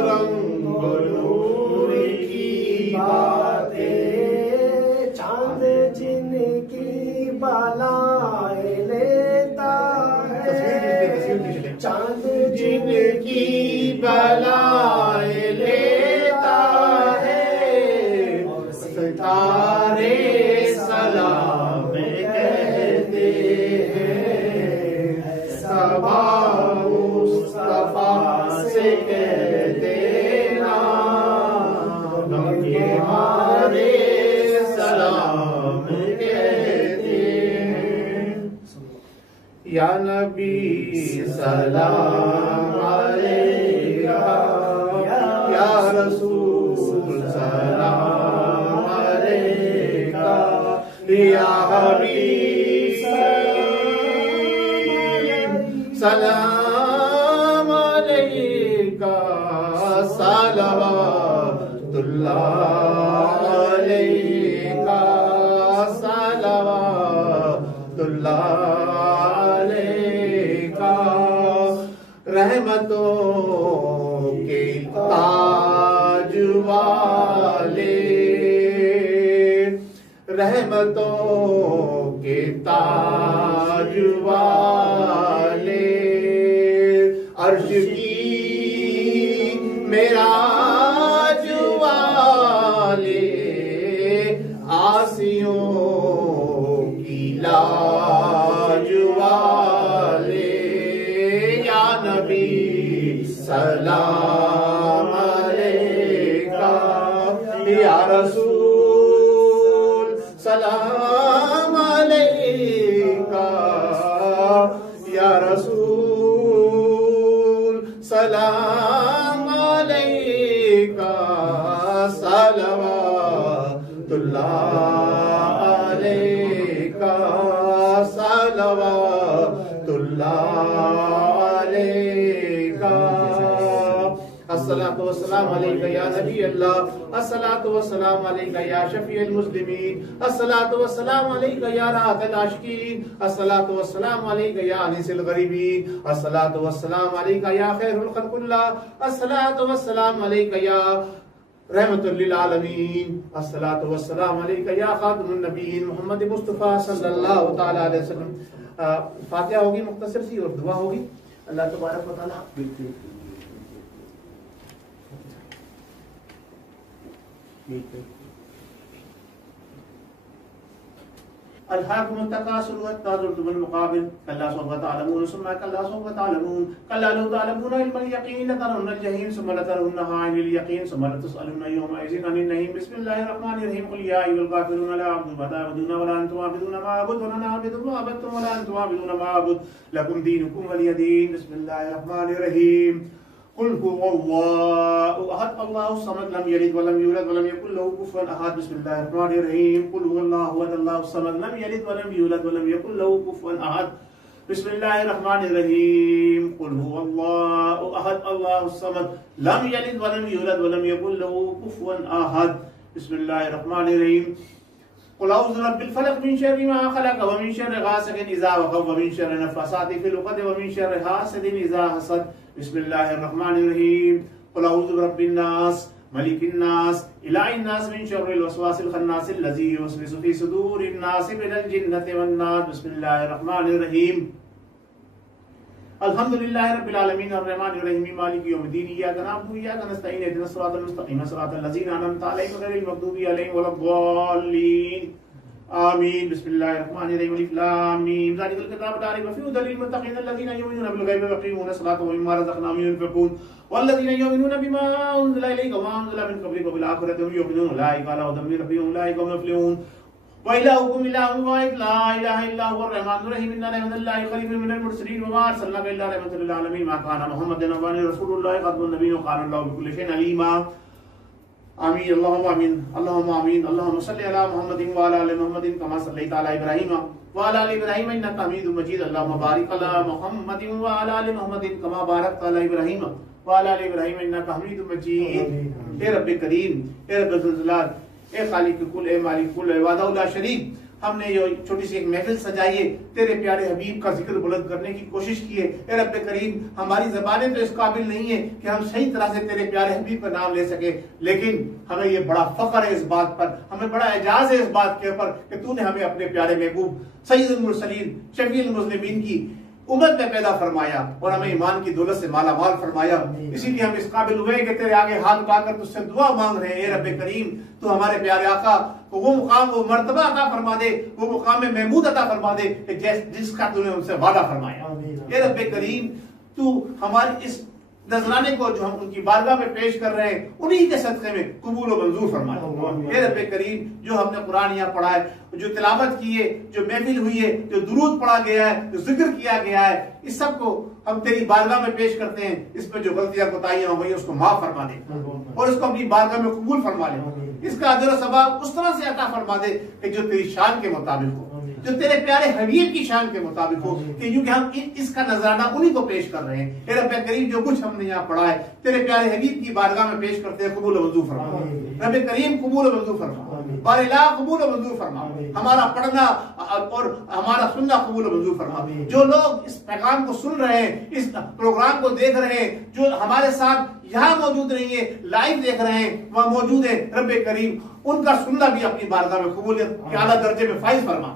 रंग नूर की बातें, चांद जिनकी बलाए लेता है, चांद जिनकी बलाए लेता है, और सितारे सलाम कहते हैं। सबा मुस्तफा से कहते ना, हमारे सलाम कहते हैं। या नबी सलाम अलैका, या रसूल सलाम अलैका, या हबीब सलाम अलैका, सलवातुल्लाह अलैका, सलवातुल्लाह अलैका। रहमतों के ताज वाले, रहमतों के ताज वाले, अर्श की मेराज वाले, आसियों की लाज वाले, या नबी सलाम अलैका, या रसूल सलाम अलैका, या रसूल सलाम अलैका, सलवातुल्लाह अलैका, सलवातुल्लाह अलैका। अस्सलातु वस्सलाम अलैका या नबी अल्लाह, अस्सलातु वस्सलाम अलैका या शफीउल मुस्लिमीन, अस्सलातु वस्सलाम अलैका या राहतल आशिकीन, अस्सलातु वस्सलाम अलैका या अनीसिल गरीबीन, अस्सलातु वस्सलाम अलैका या खैरुल खल्कुल्लाह, अस्सलातु वस्सलाम अलैका या रहमतुल लिल आलमीन, अस्सलातु वस्सलाम अलैका या खातमुन नबीयीन मोहम्मद मुस्तफा सल्लल्लाहु तआला अलैहि वसल्लम। फातिहा होगी मुख्तसर सी और दुआ होगी। अल्लाह तबारक व तआला अल्हाकुमुत तकासुर हत्ता ज़ुरतुमुल मक़ाबिर, कल्ला सौफ़ तअलमून सुम्मा कल्ला सौफ़ तअलमून, कल्ला लौ तअलमून इल्मल यक़ीन लतरवुन्नल जहीम सुम्मा लतरवुन्नहा ऐनल यक़ीन सुम्मा लतुसअलुन्ना यौमइज़िन अनिन नईम। बिस्मिल्लाहिर रहमानिर रहीम। कुल या अय्युहल काफ़िरून ला अअबुदु मा तअबुदून वला अंतुम आबिदून मा अअबुदु वला अना आबिदु मा अबदतुम वला अंतुम आबिदून मा अअबुदु लकुम दीनुकुम वलिय दीन। बिस्मिल्लाहिर रहमानिर रहीम। कुल हुवल्लाहु अहद अल्लाहु समद लम यलिद वलम यूलद वलम यकुल लहू कुफुवन अहद। बिस्मिल्लाहिर रहमानिर रहीम। कुल हुवल्लाहु अहद अल्लाहु समद लम यलिद वलम यूलद वलम यकुल लहू कुफुवन अहद। बिस्मिल्लाहिर रहमानिर रहीम। कुल हुवल्लाहु अहद अल्लाहु समद लम यलिद वलम यूलद वलम यकुल लहू कुफुवन अहद। बिस्मिल्लाहिर रहमानिर रहीम। कुल औज़ु बिरब्बिल फलक मिन शर्रि मा खलक व मिन शर्रि गासिकिन इज़ा वक़ब व मिन शर्रि नफ़्फ़ासाति फिल उक़द व मिन शर्रि हासिदिन इज़ा हसद। बिस्मिल्लाहिर रहमानिर रहीम। कुल औज़ु बिरब्बिन नास मलिकिन नास इलाहिन नास मिन शर्रिल वसवासिल खन्नासिल लज़ी युवस्विसु फ़ी सुदूरिन नास मिनल जिन्नति वन नास। बिस्मिल्लाहिर रहमानिर रहीम। अल्हम्दुलिल्लाहि रब्बिल आलमीन अर्रहमानिर रहीम मालिकि यौमिद्दीन इय्याका नअबुदु व इय्याका नस्तईन इहदिनस सिरातल मुस्तक़ीम सिरातल लज़ीना अनअमता अलैहिम गैरिल मग़दूबि अलैहिम वलद्दाल्लीन आमीन। बिस्मिल्लाहिर रहमानिर रहीम। अलिफ लाम मीम ज़ालिकल किताबु ला रैब फ़ीहि हुदल लिल मुत्तक़ीन अल्लज़ीना युमिनूना बिल गैबि व युक़ीमूना अस्सलाता व मिम्मा रज़क़नाहुम युनफ़िक़ून वल्लज़ीना युमिनूना बिमा उन्ज़िला इलैका व मा उन्ज़िला मिन क़ब्लिका व बिल आख़िरति हुम युक़िनून उलाइका अला हुदम मिन रब्बिहिम उलाइका हुमुल मुफ़्लिहून। व इलाहुकुम इलाहुन वाहिद ला इलाहा इल्ला हुवर रहमानुर रहीम इन्ना रहमतुल्लाहि खलीफुल मिनल मुरसलीन व मा अरसलनाका इल्ला रहमतल लिल आलमीन मा काना मुहम्मदन व रसूलुल्लाह ख़ातमुन नबिय्यीन व काना अल्लाहु बिकुल्लि शैइन अलीमा आमीन अल्लाहुम्मा आमीन अल्लाहुम्मा आमीन अल्लाहुम्मा सल्लि अला मुहम्मदिन व अला आलि मुहम्मदिन कमा सल्लैता अला इब्राहीम व अला आलि इब्राहीम इन्नका हमीदुम मजीद अल्लाहुम्मा बारिक अला मुहम्मदिन व अला आलि मुहम्मदिन कमा बारकता अला इब्राहीम व अला आलि इब्राहीम इन्नका हमीदुम मजीद। ए रब्बे करीम, ए रब्बे ज़ुल जलाल, ए खालिक कुल, ए मालिक कुल, ए वाहदहु ला शरीक, हमने ये छोटी सी एक महफिल सजाई है, तेरे प्यारे हबीब का जिक्र बुलंद करने की कोशिश की है। ए रब्बे करीम, हमारी ज़बानें तो इस काबिल नहीं है कि हम सही तरह से तेरे प्यारे हबीब का नाम ले सके, लेकिन हमें ये बड़ा फख्र है इस बात पर, हमें बड़ा एजाज है इस बात के ऊपर कि तूने हमें अपने प्यारे महबूब सय्यदुल मुरसलीन शफीउल मुज़निबीन की उम्मत में पैदा फरमाया और हमें ईमान की दौलत से माला माल फरमाया। इसीलिए हम इस काबिल हुए कि तेरे आगे हाथ उठाकर तुझसे दुआ मांग रहे हैं। ए रब्बे करीम, तू हमारे प्यारे आका को वो मुकाम, वो मर्तबा अता फरमा दे, वो मुकाम में महमूद अता फरमा दे जिसका तूने उनसे वादा फरमाया। ए रब्बे करीम, तू हमारी इस नजराने को जो हम उनकी बारगाह में पेश कर रहे हैं, उन्हीं के सदक़े में कबूल और मंजूर फरमाए। ए रब्बे करीम, जो हमने कुरान यहाँ पढ़ा है, जो तिलावत की है, जो महफिल हुई है, जो दुरूद पढ़ा गया है, जो जिक्र किया गया है, इस सब को हम तेरी बारगाह में पेश करते हैं। इसमें जो गलतियां कोताहियां हो गई उसको माफ फरमा दे और उसको अपनी बारगाह में कबूल फरमा ले। इसका अजर और सवाब उस तरह से अता फरमा दे कि जो तेरी शान के मुताबिक हो, जो तेरे प्यारे हबीब की शान के मुताबिक हो, कि क्योंकि हम इसका नजराना उन्हीं को पेश कर रहे हैं। ए रब्बे करीम, जो कुछ हमने यहाँ पढ़ा है तेरे प्यारे हबीब की बारगाह में पेश करते हैं, कबूल मंजूर फरमा। रब्बे करीम, कबूल मंजूर फरमा, बारिला कबूल मंजूर फरमा, हमारा पढ़ना और हमारा सुनना कबूल मंजूर फरमा। जो लोग इस पैगाम को सुन रहे हैं, इस प्रोग्राम को देख रहे हैं, जो हमारे साथ यहाँ मौजूद नहीं है, लाइव देख रहे हैं, वह मौजूद है, रब्बे करीम उनका सुनना भी अपनी बारगाह में कबूलियत के आला दर्जे में फाइज फरमा।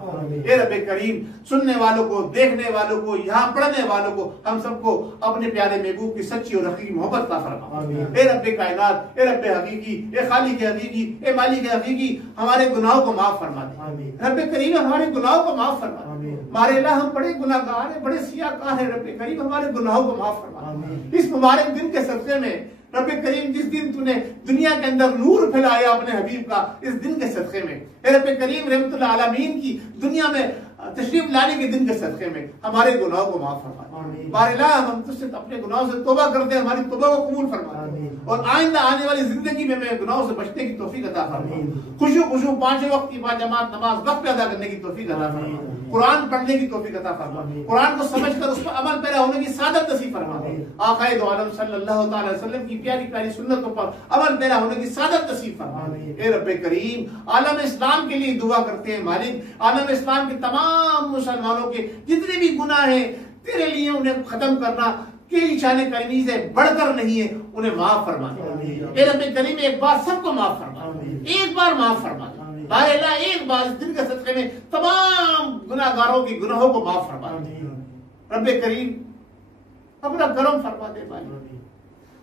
ए रब्बे करीम, सुनने वालों को, देखने वालों को, यहाँ पढ़ने वालों को, हम सबको अपने प्यारे महबूब की सच्ची और हकीकी मोहब्बत का फरमा। ए रब्बे कायनात, ए रब्बे हकीकी, ए खालिक हकीकी, ए मालिक हकीकी, हमारे गुनाहों को माफ फरमा दे। रब्बे करीम, हमारे गुनाहों को माफ फरमा। हमारे अल्लाह, हम बड़े गुनाहगार हैं, बड़े सियाकार हैं। रब्बे करीम, हमारे गुनाहों को माफ फरमा। इस मुबारक दिन के सदक़े में रब्बे करीम, जिस दिन तूने दुनिया के अंदर नूर फैलाया अपने हबीब का, इस दिन के सदक़े में रब्बे करीम रहमतुल आलमीन की दुनिया में तशरीफ लाने के दिन के सदक़े में हमारे गुनाहों को माफ फरमा। बारिला, हम तुझसे अपने गुनाहों से तौबा करते हैं, हमारी तौबा को कबूल फरमा और आइंदा आने वाली जिंदगी में हमें गुनाहों से बचने की तौफीक अता फरमा। खुशू पांचों वक्त की बाजमात नमाज वक्त पे अदा करने की तौफीक अता फरमा, कुरान पढ़ने की तौफीक अता फरमा, कुरान को समझकर उस पर अमल पैदा होने की सादत नसीब फरमा। आक़ाए दो आलम सल्लल्लाहु अलैहि वसल्लम की प्यारी प्यारी सुन्नतों पर अमल पैदा होने की सादत नसीब फरमा। ए रब्बे करीम, आलम इस्लाम के लिए दुआ करते हैं मालिक, आलम इस्लाम के तमाम मुसलमानों के जितने भी गुनाह हैं तेरे लिए उन्हें खत्म करना तेरी शान करीमी से बढ़कर नहीं है, उन्हें माफ फरमा दे। ए रब्बे करीम, एक बार सबको माफ फरमा, एक बार माफ फरमा दे। बारिला, एक बार इस दिन के सदक़े में तमाम गुनाहगारों की गुनाहों को माफ फरमा दे। रब्बे करीम, अपना करम फरमा दे मालिक।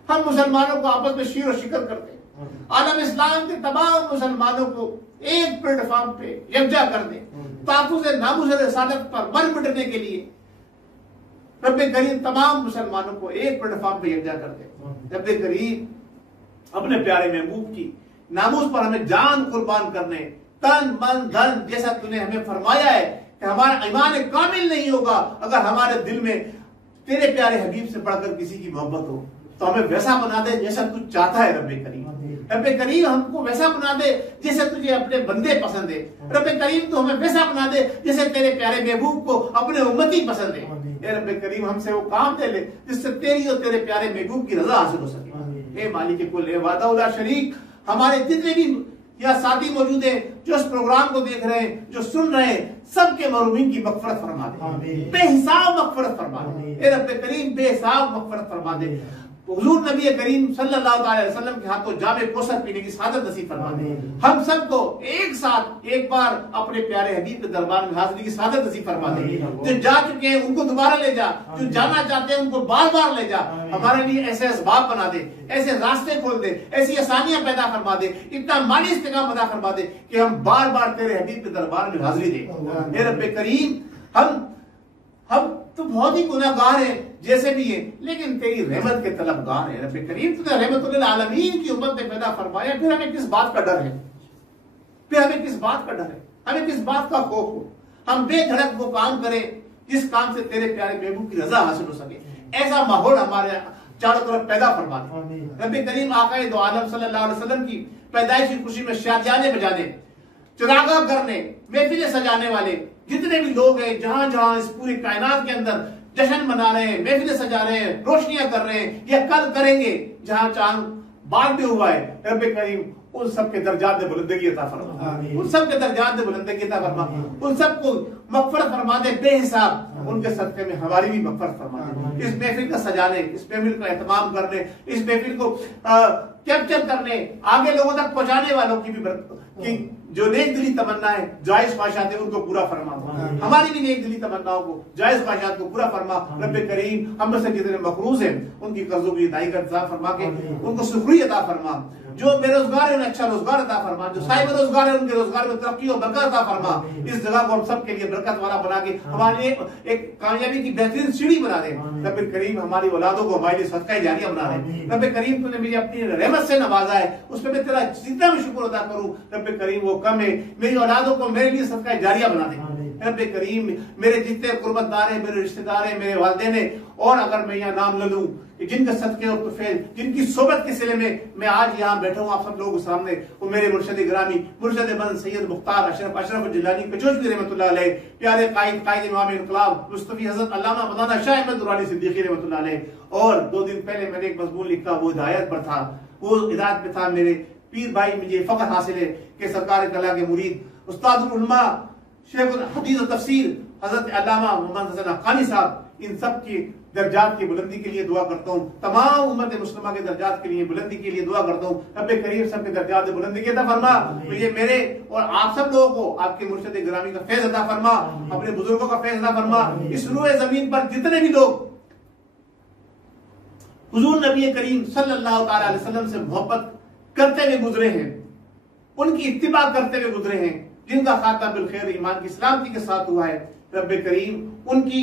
हम मुसलमानों को आपस में शीर और शिकर करते हैं, आलम इस्लाम के तमाम मुसलमानों को एक प्लेटफॉर्म पे यकजा कर दे, ताक़ुज़ नामुज़ रिसालत पर मर मिटने के लिए रब्बे करीम तमाम मुसलमानों को एक प्लेटफॉर्म पे यकजा कर दे। रब्बे करीम, अपने प्यारे महबूब की नामूस पर हमें जान कुर्बान करने, तन मन धन, जैसा तूने हमें फरमाया है कि हमारा ईमान कामिल नहीं होगा अगर हमारे दिल में तेरे प्यारे हबीब से बढ़कर किसी की मोहब्बत हो, तो हमें वैसा बना दे जैसा तू चाहता है। रब्बे करीम, रब्बे करीम, हमको वैसा बना दे जैसे तुझे अपने बंदे पसंद है। रब्बे करीम, तू हमें वैसा बना दे जैसे तेरे प्यारे महबूब को अपने उम्मती पसंद है। ए रब्बे करीम, हमसे वो काम दे ले जिससे तेरी और तेरे प्यारे महबूब की रजा हासिल हो सके। ए मालिक कुल, ए वाहदहु ला शरीक, हमारे जितने भी यहाँ साथी मौजूद हैं जो इस प्रोग्राम को देख रहे हैं, जो सुन रहे हैं, सबके महरूमीन की मग़फ़िरत फरमा दे, बेहिसाब मग़फ़िरत फरमा दे। ए रब्बे करीम, बेहिसाब मग़फ़िरत फरमा दे। हुजूर नबी करीम सल्लल्लाहु अलैहि वसल्लम के हाथों जामे कौसर पीने की सादत नसीब फरमा दे। हम सबको एक साथ एक बार अपने प्यारे हबीब के दरबार में हाजिरी की सादत नसीब फरमा दे। जो जा चुके हैं उनको दोबारा ले जा, जो जाना चाहते हैं उनको बार बार ले जा। हमारे लिए ऐसे असबाब बना दे, ऐसे रास्ते खोल दे, ऐसी आसानियां पैदा फरमा दे, इतना माली इस्तेकाम अदा फरमा दे कि हम बार बार तेरे हबीब के दरबार में हाजिरी दें। हे रब्बे करीम, हम तो बहुत ही गुनाहगार हैं जैसे भी है, लेकिन तेरी रहमत के तलबगार है। रब्बे करीम, तूने रहमतुल आलमीन की उम्मत में पैदा फरमाया, फिर हमें किस बात का डर है? फिर हमें किस बात का डर है? हमें किस बात का खौफ हो, हम बेधड़क वो काम करें जिस काम से तेरे प्यारे महबूब की रजा हासिल हो सके। ऐसा माहौल हमारे चारों तरफ पैदा फरमा दे। रब्बे करीम आकाए दो आलम सल्लल्लाहु अलैहि वसल्लम की पैदाइश की खुशी में शादियाने बजाने, चुरागा करने, महफिलें सजाने वाले जितने भी लोग हैं, जहां जहां इस पूरी कायनात के अंदर जश्न मना रहे हैं, महफिलें सजा रहे हैं, रोशनियां कर रहे हैं या कल करेंगे, जहां चांद बाद भी हुआ है, रब्बे करीम उन सब के दर्जात में बुलंदगी अता फरमा, उन सब के दर्जात में बुलंदगी अता फरमा, उन सबको मग़फ़िरत फरमा दे बेहिसाब, उनके सदक़े में हमारी भी मग़फ़िरत फरमा दे। इस महफिल का सजाने, इस महफिल का एहतमाम करने, इस महफिल को कैप्चर करने, आगे लोगों तक पहुंचाने वालों की भी जो नेक दिली तमन्ना है, जायज ख्वाहिशात है, उनको पूरा फरमा। हमारी भी नेक दिली तमन्नाओं को, जायज ख्वाहिशात को पूरा फरमा। रब्बे करीम हम में से जितने मक़रूज़ हैं उनकी कर्जों की अदायगी का इंतज़ाम फरमा के उनको सुखरी अता फरमा। जो बेरोजगार है उन्हें अच्छा रोजगार अता फरमा, जो साहिब रोजगार है उनके रोजगार में तरक्की और बरकत अता फरमा। इस जगह को हम सब के लिए बरकत वाला बना के हमारे लिए एक कामयाबी की बेहतरीन सीढ़ी बना दे। रब्बे करीम हमारी औलादों को हमारे लिए सदका जारिया बना दे। रब्बे करीम तूने मुझे अपनी रहमत से नवाजा है, उस पर मैं तेरा जितना भी शुक्र अदा करूं रब्बे करीम वो कम है। मेरी औलादों को मेरे लिए सदका जारिया बना दे। रब्बे करीम मेरे जितने कुर्बतदार है, मेरे रिश्तेदार है, मेरे वालिदैन है, और अगर मैं यहाँ नाम ले लूं जिनके सदके और तुफैल, जिनकी सोबत के सिले में मैं आज यहाँ बैठा हूँ आप सब लोगों के सामने, वो मेरे मुर्शद गिरामी मुर्शद बंद सैयद मुख्तार अशरफ जिलानी कचौचवी रहमतुल्लाह अलैह, प्यारे कायद इमाम इनकलाब मुस्तफी हज़रत अल्लामा मौलाना शाह अहमद दुरानी सिद्दीकी रहमतुल्लाह अलैह। और 2 दिन पहले मैंने एक मजमून लिखा, वो हिदायत पर था, वो हिदायत पे था। मेरे पीर भाई मुझे फख्र हासिल है कि सरकार कला के मुरीद उस्तादुल उलमा शेखुल हदीस और तफसीर हजरत अल्लामा मोहम्मद हसन हक्कानी साहब, इन सब की दर्जात की बुलंदी के लिए दुआ करता हूँ। तमाम उम्मत मुस्लिमा के दर्जात के लिए बुलंदी के लिए दुआ करता हूँ। रब्बे करीम सबके दर्जात में बुलंदी की अता फरमा। मुझे मेरे और आप सब लोगों को आपके मुर्शिद गिरामी का फैज़ अता फरमा, अपने बुजुर्गों का फैज़ अता फरमा। इस रूए जमीन पर जितने भी लोग हुजूर नबी करीम सल्लल्लाहु अलैहि वसल्लम से मोहब्बत करते हुए गुजरे हैं, उनकी इत्तिबा करते हुए गुजरे हैं, जिनका खात्मा बिल खैर ईमान की सलामती के साथ हुआ है, रब्बे करीम उनकी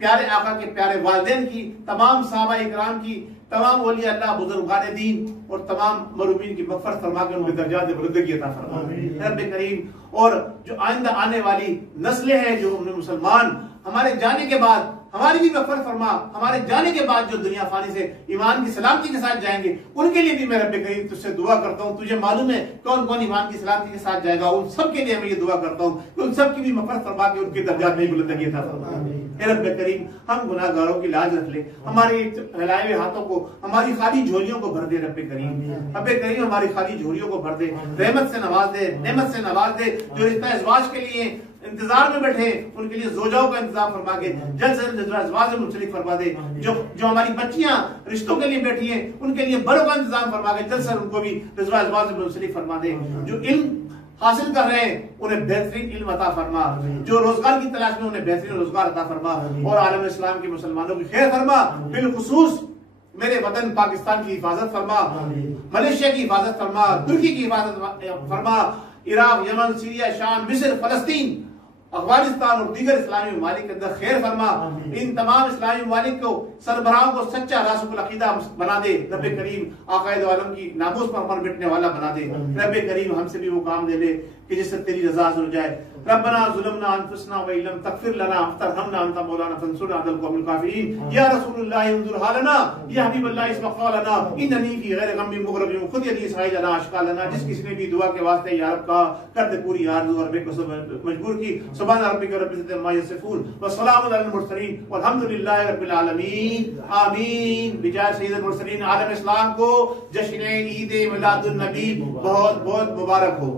प्यारे आका के प्यारे वालिदैन की, तमाम सहाबा इकराम की, तमाम औलिया अल्लाह बुजुर्गान दीन और तमाम मरूमीन की मग़फ़िरत फरमा के उनके दर्जात में बुलंदी अता फरमा रब्बे करीम। और जो आइंदा आने वाली नस्लें हैं, जो हमने मुसलमान हमारे जाने के बाद हमारी भी मग़फ़िरत फरमा, हमारे जाने के बाद जो दुनिया फानी से ईमान की सलामती के साथ जाएंगे उनके लिए भी मैं रब्बे करीम तुझसे दुआ करता हूँ। तुझे मालूम है कौन कौन ईमान की सलामती के साथ जाएगा, उन सब के लिए मैं ये दुआ करता हूँ कि उन सब की भी मग़फ़िरत फरमा के उनके दर्जात में बुलंदी अता फरमा। रब्बे करीम हम गुनाहगारों की लाज रख ले, हमारे फैलाए हुए हाथों को, हमारी खाली झोलियों को भर दे रब्बे करीम। रब्बे करीम हमारी खाली झोलियों को भर दे, रहमत से नवाज दे, नेमत से नवाज दे। जो रिश्ता इज़वाज के लिए इंतजार में बैठे उनके लिए ज़ोजाओं का इंतजाम फरमा के जल्द से जल्द इज़वाज में मुंसलिक फरमा दे। जो हमारी बच्चियां रिश्तों के लिए बैठी हैं उनके लिए बड़ों का इंतजाम फरमा के जल्द से उनको भी इज़वाज में मुंसलिक फरमा दे। जो इल्म हासिल कर रहे हैं उन्हें बेहतरीन इल्म अता फरमा, जो रोजगार की तलाश में उन्हें बेहतरीन रोजगार अता फरमा, और आलम इस्लाम के मुसलमानों की खैर फरमा। बिलखुसूस मेरे वतन पाकिस्तान की हिफाजत फरमा, मलेशिया की हिफाजत फरमा, तुर्की की हिफाजत फरमा, इराक, यमन, सीरिया, शाम, मिस्र, फलस्तीन, अफगानिस्तान और दीगर इस्लामी ममालिक के अंदर खैर फरमा। इन तमाम इस्लामी ममालिक को सरबराहों को सच्चा रासुल अकीदा बना दे। रब्बे करीम आकाए दो आलम की नामूस पर अमर मिटने वाला बना दे। रब्बे करीम हमसे भी वो काम ले ले कि जिससे तेरी रजा हासिल हो जाए। रब्बना ज़ुलमना अनफुसना व इल्लम तग़फिर लना फरहमना अंता मौलाना फंसुरना अलल कौमिल काफिरीन। या रसूलुल्लाह उन्जुर हालना या हबीबल्लाह इस्मा क़ौलना इन्ननी फी गैरि गम्मिन मुग़रबिन खुद यदी सहाय लना अशका लना। जिस किसी ने भी दुआ के वास्ते या रब का कर दे पूरी आरज़ू और बेकसूर मजबूर की। सुभान रब्बिका रब्बिल इज़्ज़ति अम्मा यसिफून व सलामुन अलल मुरसलीन वल्हम्दुलिल्लाहि रब्बिल आलमीन। आमीन। बिजाय सय्यिदुल मुरसलीन आलम इस्लाम को जश्न ईद मिलादुन नबी बहुत बहुत मुबारक हो।